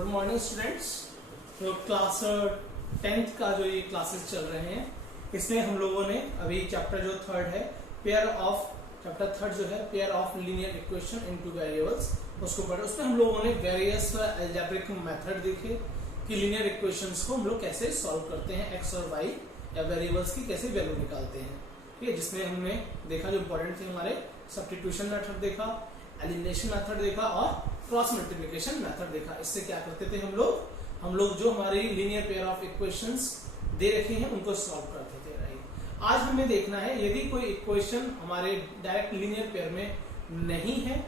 Good morning students. तो class 10th का जो ये क्लासेस चल रहे हैं इसमें हम लोगों ने अभी चैप्टर जो थर्ड है चैप्टर थर्ड जो है pair of linear equation into variables उसको पढ़ा। उसमें हम लोगों ने वेरियस अलजेब्रिक मेथड देखे कि लीनियर इक्वेशंस को हम लोग कैसे सॉल्व करते हैं, एक्स और वाई या वेरिएबल्स की कैसे वैल्यू निकालते हैं। ठीक है, जिसमें हमने देखा जो इंपॉर्टेंट थे हमारे सब्स्टिट्यूशन मेथड देखा, एलिमिनेशन मेथड देखा और क्रॉस मल्टीप्लिकेशन मेथड देखा। इससे क्या करते थे हम लोग जो हमारी लीनियर पेयर ऑफ इक्वेशंस दे रखे हैं उनको सॉल्व करते थे। राइट, आज हमें देखना है यदि कोई इक्वेशन हमारे डायरेक्ट लीनियर पेयर में नहीं है,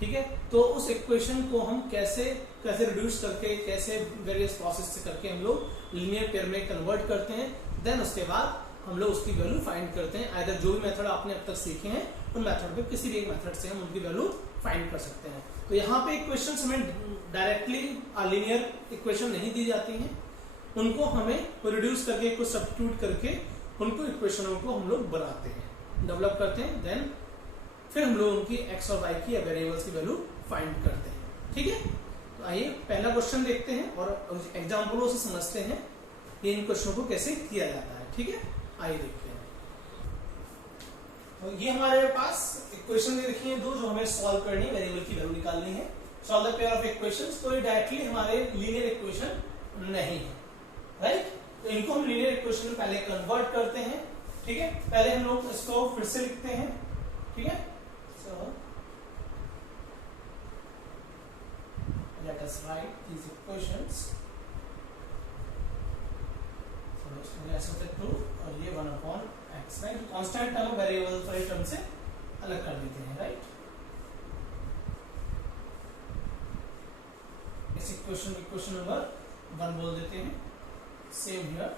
ठीक है, तो उस इक्वेशन को हम कैसे रिड्यूस करके कैसे वेरियस प्रोसेस से करके हम लोग लीनियर पेयर में कन्वर्ट करते हैं। देन उसके बाद हम लोग उसकी वैल्यू फाइंड करते हैं। आइदर जो भी मेथड आपने अब तक सीखे हैं उन मेथड में किसी भी एक मेथड से हम उनकी वैल्यू फाइंड कर सकते हैं। तो यहाँ पे इक्वेशन हमें डायरेक्टली लीनियर इक्वेशन नहीं दी जाती हैं, उनको हमें रिड्यूस करके कुछ सब्स्टिट्यूट करके उनको इक्वेशनों को हम लोग बनाते हैं, डेवलप करते हैं। देन फिर हम लोग उनकी एक्स और वाई की या वेरिएबल्स की वैल्यू फाइंड करते हैं। ठीक है, तो आइए पहला क्वेश्चन देखते हैं और एग्जाम्पलों से समझते हैं कि इन क्वेश्चनों को कैसे किया जाता है। ठीक है, आइए देखते हैं। तो ये हमारे पास इक्वेशन दे रखी है दो जो हमें सॉल्व करनी है, वेरिएबल की वैल्यू निकालनी है। Solve the pair of equations. तो ये डायरेक्टली हमारे लीनियर इक्वेशन नहीं है। राइट, तो इनको हम लीनियर इक्वेशन में पहले कन्वर्ट करते हैं। ठीक है, पहले हम लोग इसको फिर से लिखते हैं। ठीक है, सो लेट अस राइट दीस इक्वेशंस। और ये 1/x, right, constant term variable वाली टर्म से अलग कर देते हैं। राइट, इस इक्वेशन नंबर 1 बोल देते हैं। सेम हियर,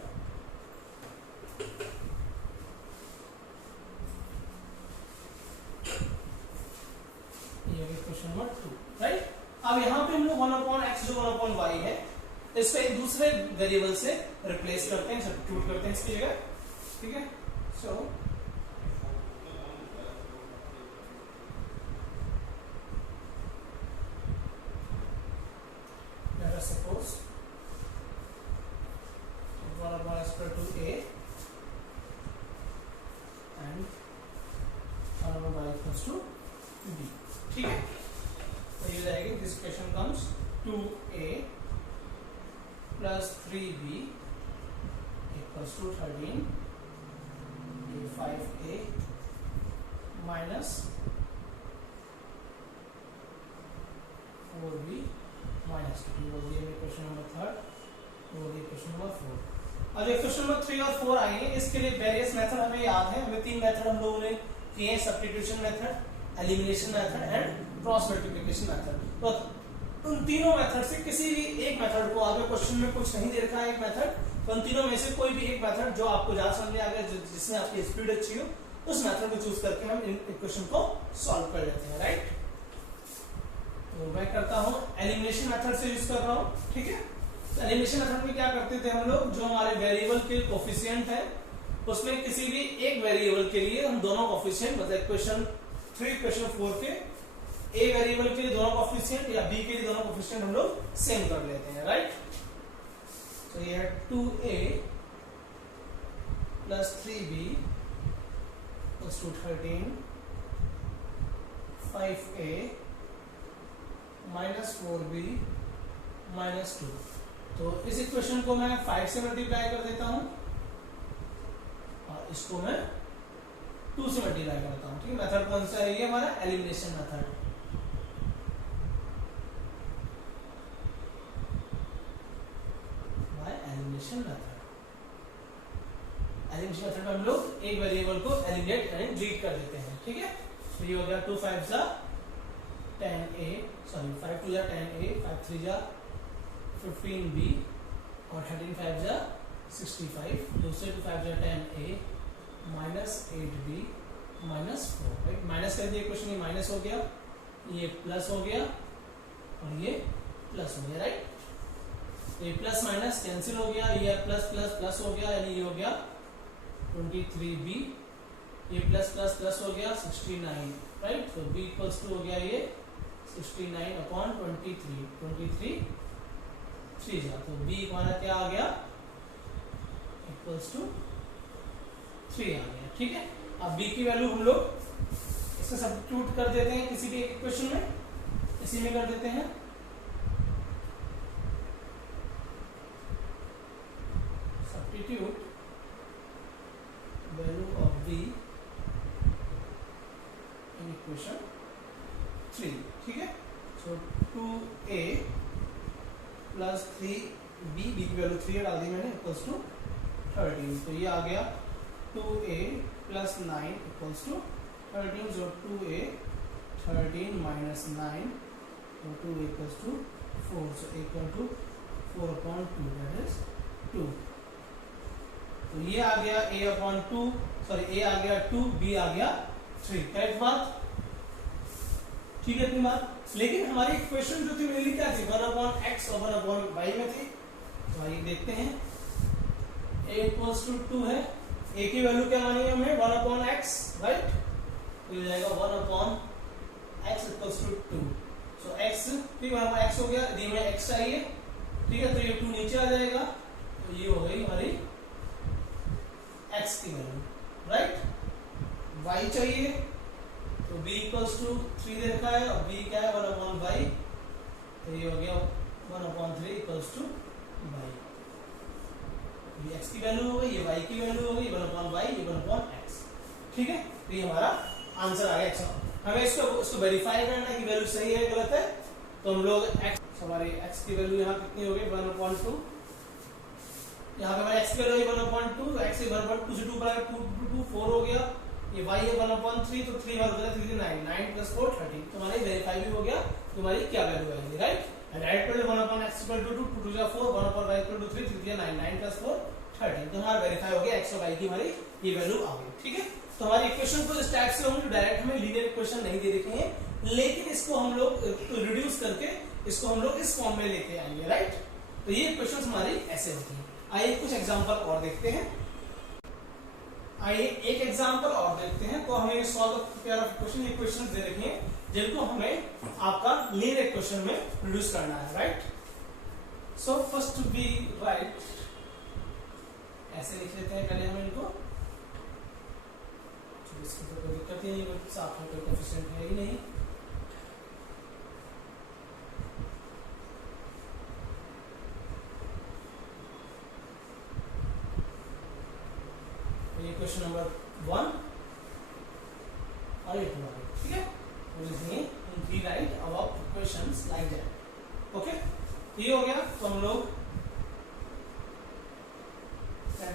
ये इक्वेशन नंबर 2। राइट, अब यहाँ पे हम लोग 1/x जो 1/y है इसको एक दूसरे वेरिएबल से रिप्लेस करते हैं, सब्स्टिट्यूट करते हैं इसकी जगह। ठीक है, सो let us suppose 1/y is equal to a and 1/y equals to b। ठीक है, तो ये जाएगी this equation comes 2a plus 3b equals to 13, 5a minus 4b minus 2। वो ये क्वेश्चन नंबर 3 और ये क्वेश्चन नंबर 4। अब क्वेश्चन नंबर 3 और 4 आएंगे, इसके लिए वेरियस मेथड हमें याद है। हमें 3 मेथड हम लोगों ने किए, substitution method, elimination method and cross multiplication method. तो उन तीनों मेथड से किसी भी एक मेथड को, आपके क्वेश्चन में कुछ नहीं दे रखा है एक मेथड, तो उन तीनों में से कोई भी एक मेथड जो आपको ज्यादा समझ में आ गया, जिसमें आपकी स्पीड अच्छी हो, उस मेथड को चूज करके हम इन इक्वेशन को सॉल्व कर लेते हैं। राइट, तो मैं करता हूं एलिमिनेशन मेथड से यूज कर रहा हूं। ठीक है, तो एलिमिनेशन मेथड में क्या करते थे हम लोग, जो हमारे वेरिएबल के कोफिशिएंट है उसमें किसी भी एक वेरिएबल के लिए हम दोनों कोफिशिएंट, मतलब इक्वेशन 3 इक्वेशन 4 के ए वेरिएबल के लिए दोनों कोफिशिएंट या बी के लिए दोनों कोफिशिएंट हम लोग सेम कर लेते हैं। राइट, तो ये है 2a plus 3b equals to 13, 5a minus 4b minus 2। तो इस इक्वेशन को मैं 5 से मल्टीप्लाई कर देता हूं और इसको मैं 2 से मल्टीप्लाई करता हूं। ठीक है, मेथड कौन सा है, ये हमारा एलिमिनेशन मेथड। एलिमिनेशन मेथड में हम लोग एक वेरिएबल को एलिमिनेट यानी डिलीट कर देते हैं। ठीक है, तो ये हो गया 2 5 जा 10a, सॉरी 5 2 जा 10a, 5 3 जा 15b और 13 5 जा 65। दूसरे 2 5 जा 10a minus 8b minus 4। Right, minus कर दिया क्वेश्चन, ये माइनस हो गया, ये प्लस हो गया और ये प्लस हो गया। राइट, ये प्लस माइनस कैंसिल हो गया, ये प्लस प्लस प्लस हो गया, यानी ये हो गया 23b, ये प्लस प्लस प्लस हो गया 69। राइट, तो b इक्वल्स टू हो गया ये 69/23, 23 3 जा, तो b हमारा क्या आ गया इक्वल्स टू 3 आ गया। ठीक है, अब b की वैल्यू हम लोग इसको सब्स्टिट्यूट कर देते हैं किसी भी एक इक्वेशन में, इसी में कर देते हैं। Substitute value of b in equation 3। ठीक है, सो 2a प्लस 3b, b की वैल्यू 3 डाल दी मैंने, इक्वल्स टू 13। तो ये आ गया 2a प्लस 9 इक्वल्स टू 13, जो 2a 13 माइनस 9, तो 2 equals to 4, so equal to 4/2 that is 2। तो ये आ गया a/2, सॉरी a आ गया 2, b आ गया 3। करेक्ट बात? ठीक है इतनी बात। लेकिन हमारी इक्वेशन जो थी मेनली क्या थी, 1/x और 1/y में थी। तो आइए देखते हैं, a इक्वल्स टू 2 है, a की वैल्यू क्या मानी है हमने 1/x, राइट? तो ये जाएगा 1/x equals to 2। So x, ठीक है, 1/x हो गया, दी में x चाहिए। ठीक है, तो ये 2 नीचे आ जाएगा, तो ये हो गई हमारी x की वैल्यू, राइट? y चाहिए, तो b इक्वल्स टू 3 दे रखा है, और b क्या है 1/y, तो ये हो गया 1/3 इक्वल्स टू y। ये x की वैल्यू हो गई, ये y की वैल्यू हो गई, 1/y, ये 1/x। ठीक है, तो ये हमारा आंसर आ गया x। हमें इसको वेरीफाई करना है कि वैल्यू सही है गलत है। तो हम लोग x, हमारी x की वैल्यू यहाँ कितनी हो गई 1/2, यहाँ पे हमारे x की वैल्यू 1/2, तो x से 1/2 से 2 पर 2 4 हो गया, ये y है 1/3, तो 3 बार 3 9, 9 + 4 13। तो हमारी वेरीफाई भी हो गया, तुम्हारी क्या वैल्यू आएगी, राइट? राइट पर 1/x = 2, 2 × 4, 1/y = 3, 3 9, 9 + 4 13। तो हमारा वेरीफाई हो गया, x और y की हमारी ये वैल्यू आ गई। ठीक है, तो हमारी इक्वेशन को इस टाइप से होंगे, डायरेक्ट हमें लीनियर इक्वेशन नहीं दे रखे हैं, लेकिन इसको हम लोग रिड्यूस करके इसको हम लोग इस फॉर्म में लेके आएंगे, राइट? तो ये इक्वेशंस हमारी ऐसे होती हैं। आइए कुछ एग्जांपल और देखते हैं। आइए एक एग्जांपल और देखते हैं। तो हमें solve pair of equation, equations दे रखी हैं जिनको हमें आपका लीनियर इक्वेशन में रिड्यूस करना है, right? So first we write, ऐसे लिख लेते हैं पहले हम इनको, इसकी तो कोई दिक्कत ही नहीं, साफ में कोई कोएफिशिएंट है ही नहीं। ये क्वेश्चन नंबर 1 और ये 2, ठीक है? इन 3 right above equations like that. Okay, ये हो गया। तो हम लोग let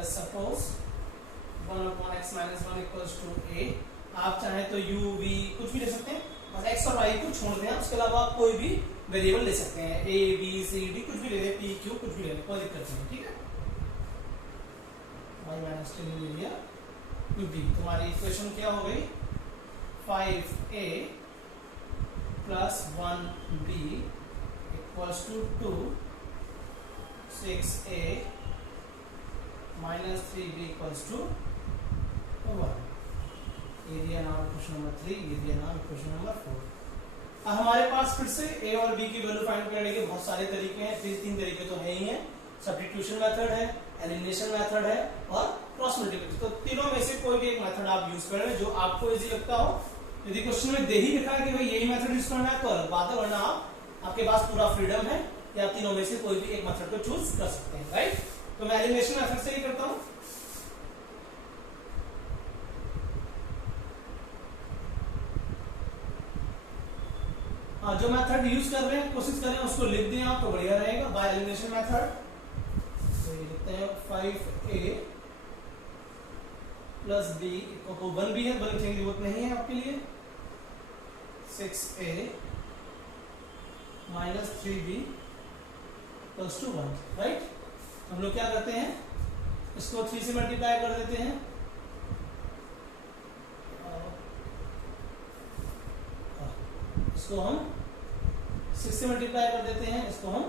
us suppose 1/x - 1 = a। आप चाहे तो u v कुछ भी ले सकते हैं, बस x और y को छोड़ दें, उसके अलावा आप कोई भी वेरिएबल ले सकते हैं, a b c d कुछ भी ले लें, p q कुछ भी ले लें, कोई दिक्कत नहीं। ठीक है, y - 10 ले लिया, b। तुम्हारी इक्वेशन क्या हो गई 5a + 1b = 2, 6a - 3b = 1। ये दिया नाम क्वेश्चन नंबर 3, ये दिया नाम क्वेश्चन नंबर 4। अब हमारे पास फिर से a और b की वैल्यू फाइंड करने के बहुत सारे तरीके हैं। फिर 3 तरीके तो है ही हैं, सब्स्टिट्यूशन मेथड है, एलिमिनेशन मेथड है और क्रॉस मल्टीप्लिकेशन। तो तीनों में से कोई भी एक मेथड आप यूज करें जो आपको इजी लगता हो। यदि क्वेश्चन में दे ही लिखा है कि भाई यही मेथड यूज करना है तो अलग बात है, वरना आपके पास पूरा फ्रीडम है, या तीनों में से कोई भी एक मेथड को चूज कर सकते हैं, राइट? तो मैं एलिमिनेशन मेथड से ही करता हूं। जो मेथड यूज कर रहे हैं, कोशिश करें उसको लिख दें आप तो बढ़िया रहेगा। बाय एलिमिनेशन मेथड तो ये लिखते हैं 5a + b को 1 भी है, 1 लिखने की जरूरत नहीं है आपके लिए, 6a - 3b = 1, राइट? हम लोग क्या करते हैं, इसको 3 से मल्टीप्लाई कर देते हैं, इसको हम 6 से मल्टीप्लाई कर देते हैं, इसको हम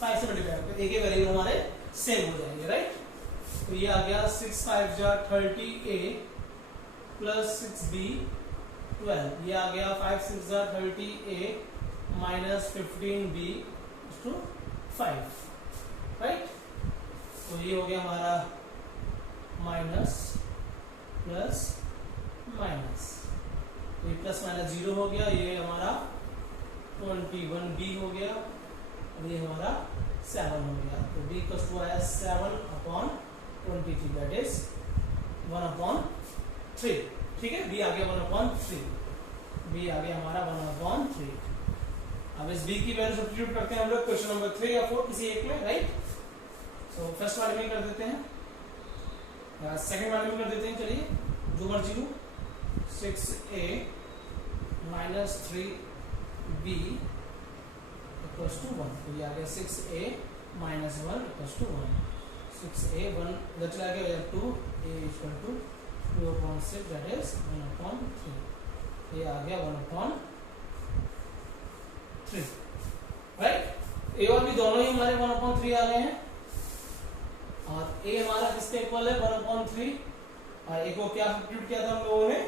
5 से मल्टीप्लाई करते हैं, एक एक वेरिएबल हमारे सेम हो जाएंगे, राइट? तो ये आ गया 6 × 5 = 30a + 6b 12। ये आ गया 5 × 6 = 30a - 15b टू 5, राइट। तो ये हो गया हमारा माइनस प्लस माइनस, ये प्लस माइनस 0 हो गया, ये हमारा 21b हो गया और ये हमारा 7 हो गया। तो b इक्वल्स टू आया 7/23, दैट इज 1/3, ठीक है। b आ गया 1/3, b आ गया हमारा 1/3। अब इस b की वैल्यू सब्स्टिट्यूट करते हैं हम लोग क्वेश्चन नंबर 3 या 4 किसी एक में, राइट। सो फर्स्ट वाले में कर देते हैं, सेकंड वाले में कर देते हैं, चलिए जो मर्जी हो। 6a minus 3b equals to 1, तो ये आ गया 6a minus 1 equals to 1। 6a 1 इधर चला गया, 2a equal to 2/6, that is 1/3, ये आ गया 1/3, राइट। ए और बी दोनों ही हमारे 1/3 आ गए हैं, और a हमारा किसके इक्वल है 1/3, और एक को क्या सब्स्टिट्यूट किया था हम लोगों ने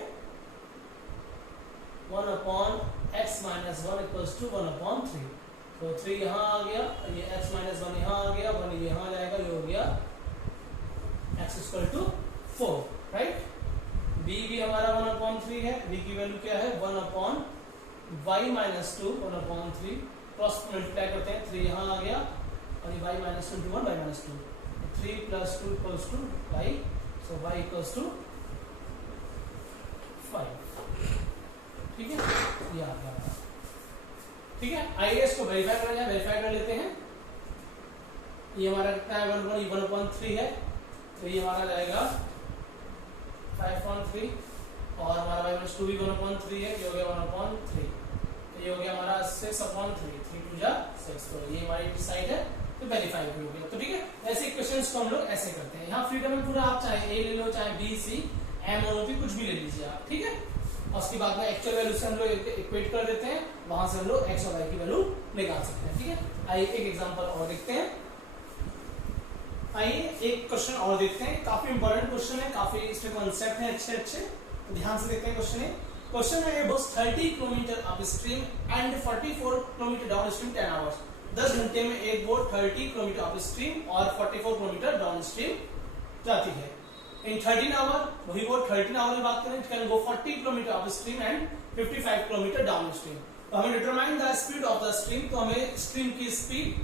1/x माइनस 1 इक्वल्स टू 1/3। तो 3 यहाँ आ गया, ये x माइनस 1 यहाँ आ गया, 1 यहाँ आ जाएगा, ये हो गया x equal to 4, right. b भी हमारा 1/3 है, b की वैल्यू क्या है 1/y माइनस 2 1/3, क्रॉस मल्टीप्लाई करते हैं, 3 यहाँ आ गया और ये y minus 2 1 y minus 2, 3 plus 2 equals to y, so y equals to 5, ठीक है, ये आ गया, ठीक है। आइए इसको वेरीफाई कर जाए, वेरीफाई कर लेते हैं। ये हमारा कितना है 1/3 है, तो ये हमारा जाएगा 5/3, और हमारा y माइनस 2 भी 1/3 है, ये हो गया 1/3, तो ये हो गया हमारा 6/3, 3 2 जा 6, तो ये हमारी साइड है, तो वेरीफाई भी हो गया। तो ठीक है, ऐसे क्वेश्चंस को हम लोग ऐसे करते हैं। यहाँ फ्रीडम है पूरा, आप चाहे ए ले लो, चाहे बी सी एम और भी कुछ भी ले लीजिए आप, ठीक है। और उसके बाद में एक्चुअल वैल्यू से हम लोग इक्वेट कर देते हैं, वहां से हम लोग एक्स और वाई की वैल्यू निकाल सकते हैं, ठीक है। आइए एक एग्जांपल और देखते हैं, आइए एक क्वेश्चन और देखते हैं, काफी इंपॉर्टेंट क्वेश्चन है, काफी इसमें कॉन्सेप्ट है अच्छे अच्छे, तो ध्यान से देखते हैं क्वेश्चन। क्वेश्चन है 30 kilometre up stream and 44 kilometre down stream 10 hours. 10 घंटे में एक बोट 30 किलोमीटर अप स्ट्रीम और 44 किलोमीटर डाउन स्ट्रीम जाती है। इन 13 आवर, वही बोट 13 आवर की बात करें, it can go 40 kilometre up stream and 55 kilometre down stream. तो हमें determine the speed of the stream, तो हमें स्ट्रीम की speed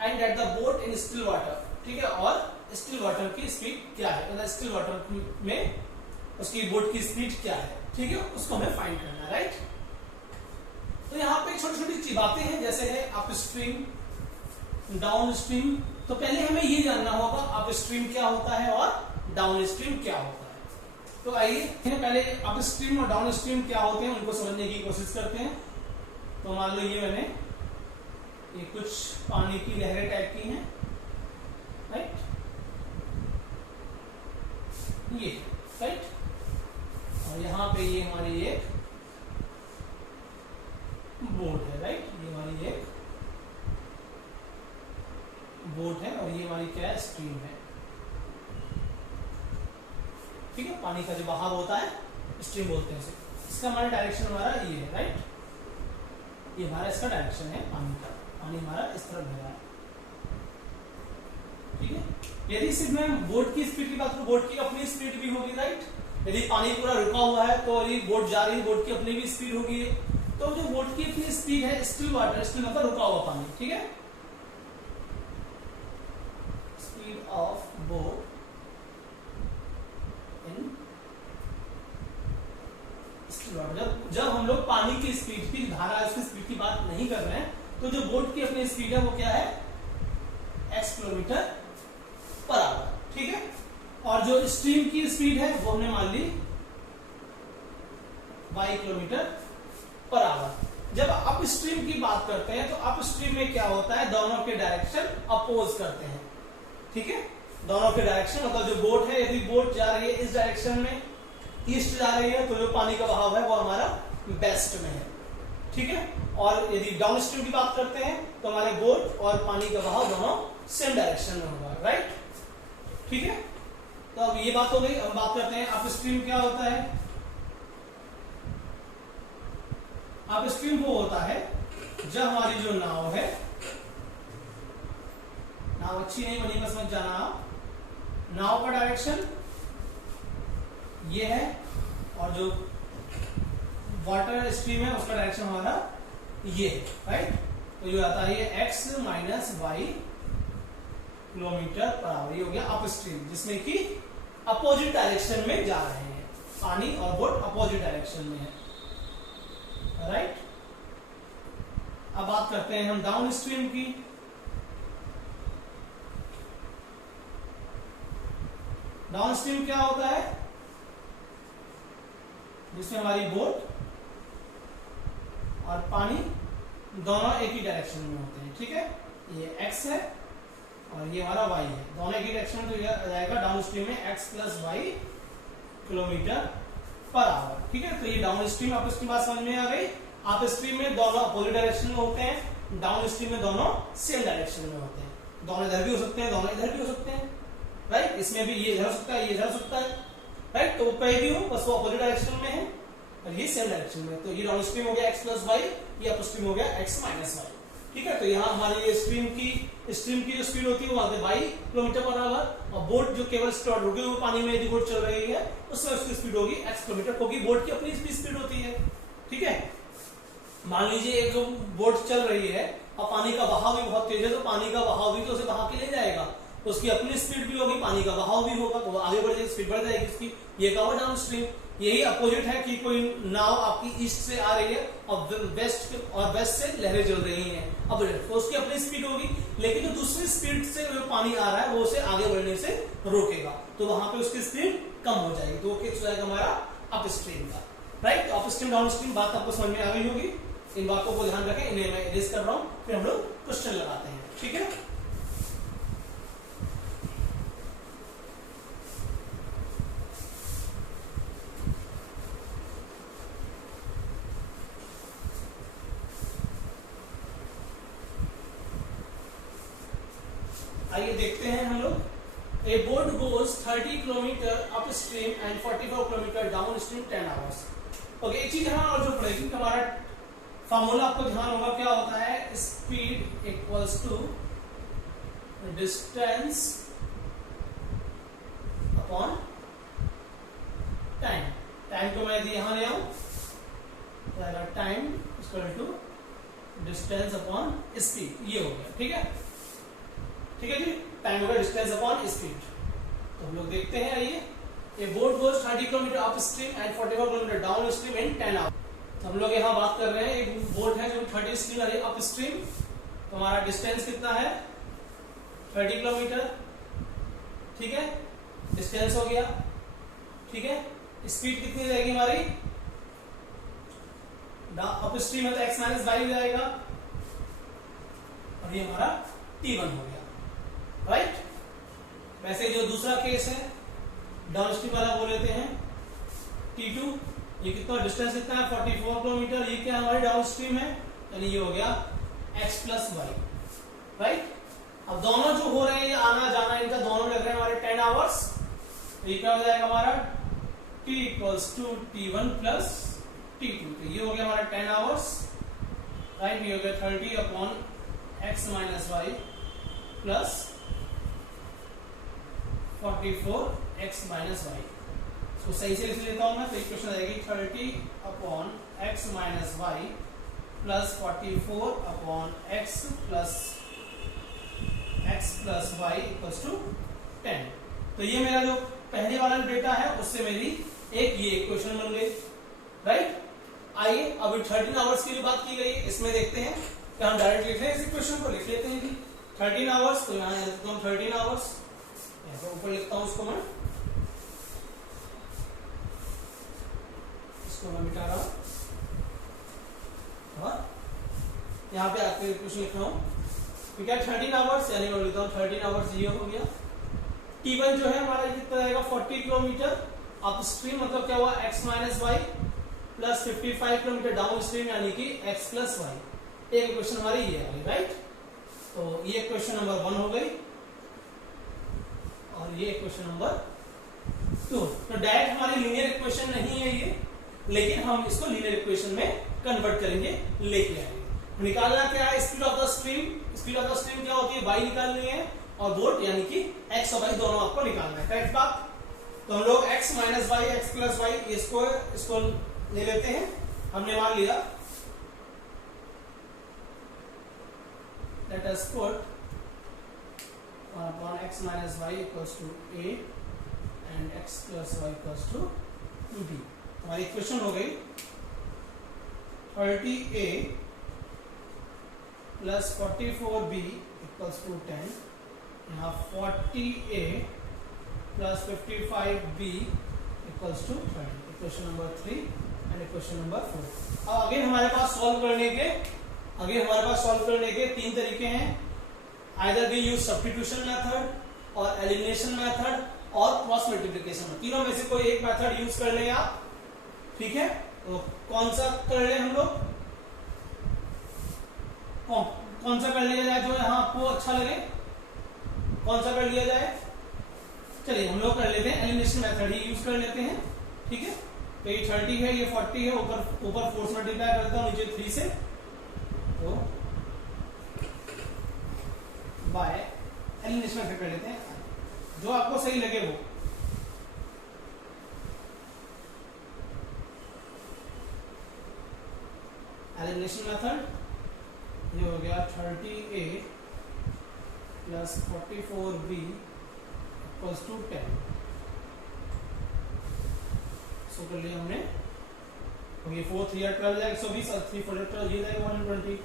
and at the boat in still water, ठीक है, और स्टिल वाटर की स्पीड क्या है, मतलब स्टिल वाटर में उसकी बोट की स्पीड क्या है, ठीक है, उसको हमें फाइंड करना है, राइट। तो यहाँ पे छोटी छोटी बातें हैं, जैसे है अप स्ट्रीम डाउन स्ट्रीम। तो पहले हमें ये जानना होगा अप स्ट्रीम क्या होता है और डाउन स्ट्रीम क्या होता है। तो आइए पहले अप स्ट्रीम और डाउन स्ट्रीम क्या होते हैं उनको समझने की कोशिश करते हैं। तो मान लो ये मैंने ये कुछ पानी की लहरें टाइप की हैं, राइट, ये राइट, और यहाँ पे ये हमारी एक बोट है, राइट, ये हमारी एक बोट है और ये हमारी क्या है स्ट्रीम है, ठीक है। पानी का जो बहाव होता है स्ट्रीम बोलते हैं इसे। इसका हमारा डायरेक्शन हमारा ये है, राइट, ये हमारा इसका डायरेक्शन है पानी का, पानी हमारा इस तरफ बह रहा है, ठीक है। यदि सिर्फ मैं बोट की स्पीड की बात करूं, बोट की अपनी स्पीड भी होगी, राइट। यदि पानी पूरा रुका हुआ है तो यदि बोट जा रही है, बोट की अपनी भी स्पीड होगी। तो जो बोट की अपनी स्पीड है स्टिल वाटर, स्टिल मतलब रुका हुआ पानी, ठीक है, speed of boat in still water. जब हम लोग पानी की स्पीड की धारा उसकी स्पीड की बात नहीं कर रहे हैं, तो जो बोट की अपनी स्पीड है वो क्या है x किलोमीटर पर आवर, ठीक है। और जो स्ट्रीम की स्पीड है वो हमने मान ली y किलोमीटर पर आवर। जब अप स्ट्रीम की बात करते हैं तो अप स्ट्रीम में क्या होता है, दोनों के डायरेक्शन अपोज करते हैं, ठीक है, दोनों के डायरेक्शन, मतलब जो बोट है यदि बोट जा रही है इस डायरेक्शन में, ईस्ट जा रही है, तो जो पानी का बहाव है वो हमारा वेस्ट में है, ठीक है। और यदि डाउन स्ट्रीम की बात करते हैं तो हमारे बोट और पानी का बहाव दोनों सेम डायरेक्शन में होगा, राइट, ठीक है। तो अब ये बात हो गई, हम बात करते हैं अप स्ट्रीम क्या होता है। अप स्ट्रीम वो होता है जब हमारी जो नाव है नाव अच्छी नहीं बनी, बस मत जाना आप। नाव का डायरेक्शन ये है और जो वाटर स्ट्रीम है उसका डायरेक्शन हमारा ये है, राइट। तो जो आता है ये x minus y kilometre per hour, ये हो गया अप स्ट्रीम, जिसमें कि अपोजिट डायरेक्शन में जा रहे हैं पानी और बोट अपोजिट डायरेक्शन में है, राइट। अब बात करते हैं हम डाउन स्ट्रीम की। डाउन स्ट्रीम क्या होता है, जिसमें हमारी बोट और पानी दोनों एक ही डायरेक्शन में होते हैं, ठीक है। ये x है और ये हमारा y है, दोनों एक ही डायरेक्शन में, तो यह जाएगा डाउन स्ट्रीम में x plus y kilometre per hour, ठीक है। तो ये डाउन स्ट्रीम अप स्ट्रीम बात समझ में आ गई। अप स्ट्रीम में दोनों अपोजिट डायरेक्शन में होते हैं, डाउन स्ट्रीम में दोनों सेम डायरेक्शन में होते हैं, दोनों इधर भी हो सकते हैं, दोनों इधर भी हो सकते हैं, राइट। इसमें भी ये इधर हो सकता है, ये इधर हो सकता है, राइट। तो कहीं भी हो, बस वो अपोजिट डायरेक्शन में है और ये सेम डायरेक्शन में। तो ये डाउन स्ट्रीम हो गया x प्लस वाई, ये अप स्ट्रीम हो गया x माइनस वाई, ठीक है। तो यहाँ हमारी ये स्ट्रीम की जो स्पीड होती है वो आगे 22 किलोमीटर पर आवर, और बोट जो केवल रुके हुए पानी में यदि बोट चल रही है उसमें उसकी स्पीड होगी x किलोमीटर, क्योंकि बोट की अपनी स्पीड होती है, ठीक है। मान लीजिए एक जो बोट चल रही है और पानी का बहाव भी बहुत तेज है, तो पानी का बहाव भी तो उसे बहा के ले जाएगा, तो उसकी अपनी स्पीड भी होगी, पानी का बहाव भी होगा, तो वो आगे बढ़ जाएगी, स्पीड बढ़ जाएगी उसकी, ये कहा डाउन स्ट्रीम। यही अपोजिट है कि कोई नाव आपकी ईस्ट से आ रही है और वेस्ट से लहरें चल रही हैं, अब तो उसकी अपनी स्पीड होगी, लेकिन जो दूसरी स्पीड से जो पानी आ रहा है वो उसे आगे बढ़ने से रोकेगा, तो वहां पे उसकी स्पीड कम हो जाएगी, तो वो क्या हो जाएगा हमारा अप स्ट्रीम का, राइट। तो अप स्ट्रीम डाउन स्ट्रीम बात आपको समझ में आ गई होगी। इन बातों को ध्यान रखें, इन्हें मैं इरेज कर रहा हूं, फिर हम लोग क्वेश्चन लगाते हैं, ठीक है। आइए देखते हैं हम लोग। ए boat goes 30 kilometre up stream and 44 kilometre down stream 10 hours. Okay, एक चीज यहाँ और जो पड़ेगी कि हमारा फॉर्मूला आपको ध्यान होगा क्या होता है, speed equals to distance upon time. Time को मैं यदि यहां ले आऊं तो time equal to distance upon speed, ये हो गया, ठीक है, ठीक है जी। टाइम होगा डिस्टेंस अपॉन स्पीड। तो हम लोग देखते हैं, आइए। A boat goes 30 kilometre up stream and 44 kilometre down stream in 10 hours. तो हम लोग यहाँ बात कर रहे हैं, एक बोट है जो 30 स्ट्रीम है अप स्ट्रीम, तो हमारा डिस्टेंस कितना है 30 किलोमीटर, ठीक है, डिस्टेंस हो गया, ठीक है। स्पीड कितनी रहेगी हमारी, अप स्ट्रीम है तो x माइनस वाई हो जाएगा, और ये हमारा t1 हो गया, राइट। वैसे जो दूसरा केस है डाउन स्ट्रीम वाला बोल लेते हैं t2, ये कितना डिस्टेंस कितना है 44 किलोमीटर, ये क्या हमारी डाउन स्ट्रीम है, यानी ये हो गया x प्लस वाई, राइट। अब दोनों जो हो रहे हैं, ये आना जाना इनका दोनों लग रहे हैं हमारे 10 आवर्स, तो ये क्या हो जाएगा हमारा t equals to t1 plus t2, तो ये हो गया हमारा 10 आवर्स, राइट। ये हो गया 30 upon x minus y plus 44 x minus y. तो सही से लिख लेता हूं मैं, तो इक्वेशन आएगी 30 upon x minus y plus 44 upon x plus y equals to 10। तो ये मेरा जो पहले वाला डेटा है उससे मेरी एक ये इक्वेशन बन गई, राइट। आइए अभी 13 आवर्स की भी बात की गई, इसमें देखते हैं कि हम डायरेक्ट लिख रहे हैं, इस इक्वेशन को लिख लेते हैं कि 13 आवर्स, तो यहाँ लिखता हूँ 13 आवर्स, ऊपर लिखता हूं उसको मैं, इसको मैं मिटा रहा हूं, और यहाँ पे आपके कुछ लिख रहा हूं, ठीक है। 13 आवर्स यानी मैं लिखता हूँ 13 आवर्स, ये हो गया। t1 जो है हमारा कितना रहेगा 40 किलोमीटर अप स्ट्रीम, मतलब क्या हुआ x minus y plus 55 kilometre down stream, यानी कि x प्लस वाई। एक क्वेश्चन हमारी ये आ गई, राइट। तो ये क्वेश्चन नंबर 1 हो गई, और ये इक्वेशन नंबर 2। तो डायरेक्ट हमारी लीनियर इक्वेशन नहीं है ये, लेकिन हम इसको लीनियर इक्वेशन में कन्वर्ट करेंगे, लेके आएंगे। निकालना क्या है, speed of the stream. Speed of the stream क्या होती है, y निकालनी है, और बोट यानी कि x और y दोनों आपको निकालना है, करेक्ट बात। तो हम लोग x minus y x plus y इसको ले लेते हैं, हमने मान लिया let us put 1 upon x minus y equals to a and x plus y equals to b। हमारी इक्वेशन हो गई 30a plus 44b equals to 10, यहाँ 40a plus 55b equals to 30, equation number 3 and equation number 4। अब again हमारे पास solve करने के तीन तरीके हैं, either we use substitution method और एलिमिनेशन मेथड और क्रॉस मल्टीप्लिकेशन। तीनों में से कोई एक मेथड यूज कर ले आप, ठीक है। तो कौन सा कर ले हम लोग, कौन सा कर लिया जाए जो यहाँ आपको अच्छा लगे, कौन सा कर लिया जाए। चलिए हम लोग कर लेते हैं एलिमिनेशन मेथड ही यूज कर लेते हैं, ठीक है। तो ये 30 है, ये 40 है, ऊपर 4 से मल्टीप्लाई करता हूँ, नीचे 3 से, तो बाय एलिमिनेशन मेथड कर लेते हैं, जो आपको सही लगे वो। एलिमिनेशन मेथड ये हो गया 30a plus 44b equals to 10, सो कर लिया हमने। तो ये 4 3 12 120 और 3 4 12 ये जाएगा 120,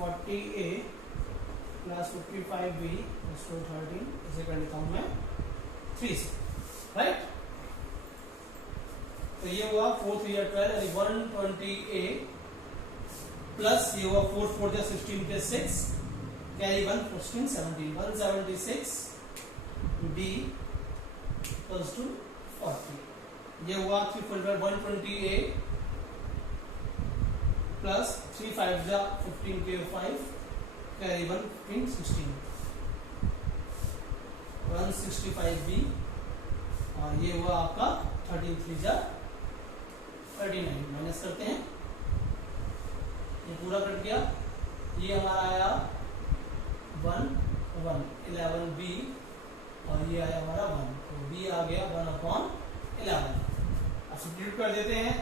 40a plus 55b equals to 13, इसे कर लेता हूं मैं 3 से, राइट। तो ये हुआ 4 3 12 यानी 120a प्लस ये हुआ 4 4 16 के 6 कैरी 1 14 17 176 b इक्वल्स टू 40। ये हुआ 3 4 120a प्लस 3 5 15 के 5 कैरी 1 15 16 165b और ये हुआ आपका 13 3 39। माइनस करते हैं, ये पूरा कट गया, ये हमारा आया 1 1 11b और ये आया हमारा 1, तो b आ गया 1 अपॉन 11। अब सब्स्टिट्यूट कर देते हैं,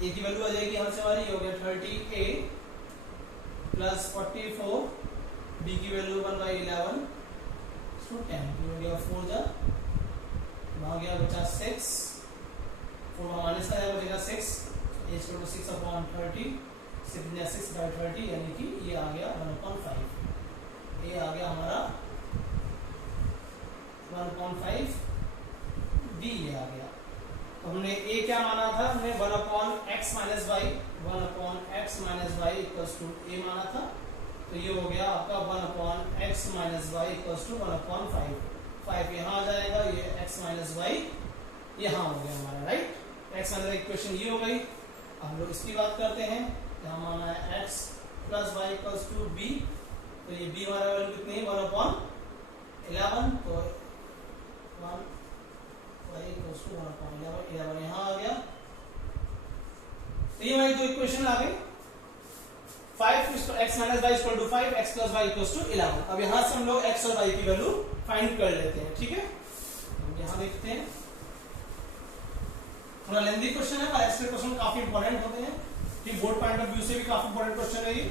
a की वैल्यू आ जाएगी यहाँ से हमारी, हो गया 30a प्लस 44, b की वैल्यू 1/11 तो 10, हो गया 4 वहाँ गया बचा 6, 4 माइनस का जाएगा बचेगा 6, a 6 अपॉन 30, 6/30 यानी कि ये आ गया 1/5, ये आ गया हमारा 1/5, b ये आ गया। तो हमने a क्या माना था, हमने 1/x minus y, 1/x minus y equals to a माना था, तो ये हो गया आपका 1/x minus y equals to 1/5, 5 यहाँ आ जाएगा, ये x माइनस वाई यहाँ हो गया हमारा, right. x minus y equation ये हो गई। अब हम लोग इसकी बात करते हैं, यहाँ माना है x plus y equals to b, तो ये b हमारा वैल्यू कितनी है 1/11, तो 1 y इक्वल्स टू 1/11 यहाँ आ गया। तो ये हमारी दो इक्वेशन आ गई, 5 x minus y equal to 5, x plus y equals to 11। अब यहाँ से हम लोग x और y की वैल्यू फाइंड कर लेते हैं, ठीक है। यहाँ देखते हैं, थोड़ा लेंथी क्वेश्चन है पर ऐसे क्वेश्चन काफी इंपॉर्टेंट होते हैं, कि बोर्ड पॉइंट ऑफ व्यू से भी काफी इंपॉर्टेंट क्वेश्चन है ये।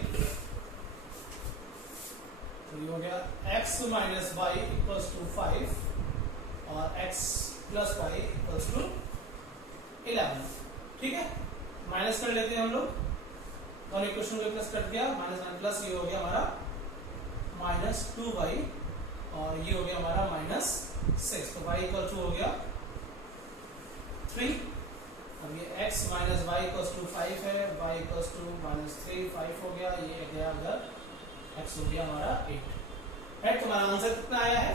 तो ये हो गया x minus y equals to 5 और x plus y equals to 11, ठीक है। माइनस कर लेते हैं हम लोग, दोनों इक्वेशन को प्लस कर दिया, माइनस प्लस, ये हो गया हमारा -2y और ये हो गया हमारा -6, तो y इक्वल टू हो गया 3। अब ये x minus y equals to 5 है, y इक्वल्स टू -3, 5 हो गया, ये गया अगर x हो गया हमारा 8, राइट। तो हमारा आंसर कितना आया है,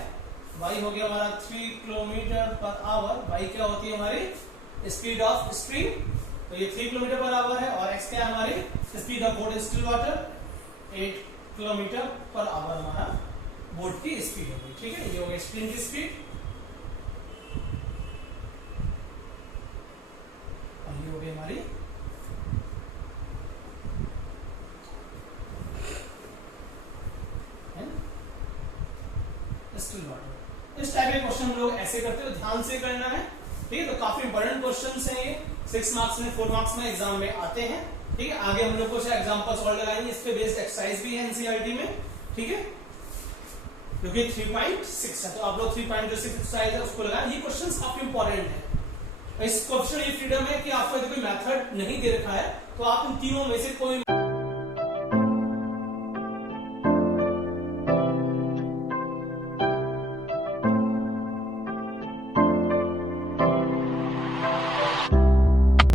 y हो गया हमारा 3 किलोमीटर पर आवर। y क्या होती है हमारी स्पीड ऑफ स्ट्रीम, तो ये 3 किलोमीटर पर आवर है, और x क्या है हमारी speed of boat still water, 8 kilometre per our हमारा बोट की स्पीड होगी, ठीक है। ये हो गया स्ट्रीम की स्पीड, और ये हो गई हमारी क्वेश्चन हम लोग ऐसे करते हैं, तो ध्यान से करना है, ठीक है। तो काफी इंपॉर्टेंट क्वेश्चन है ये, 6 मार्क्स में 4 मार्क्स में एग्जाम में आते हैं, ठीक है। आगे हम लोग कुछ एग्जाम्पल्स और लगाएंगे, इस पे बेस्ड एक्सरसाइज भी है एनसीईआरटी में, ठीक है, जो कि 3.6 है। तो आप लोग 3.6 एक्सरसाइज है उसको लगाएं, ये क्वेश्चन काफी इंपॉर्टेंट है। इस क्वेश्चन ये फ्रीडम है कि आपको यदि कोई मेथड नहीं दे रखा है तो आप इन तीनों में से कोई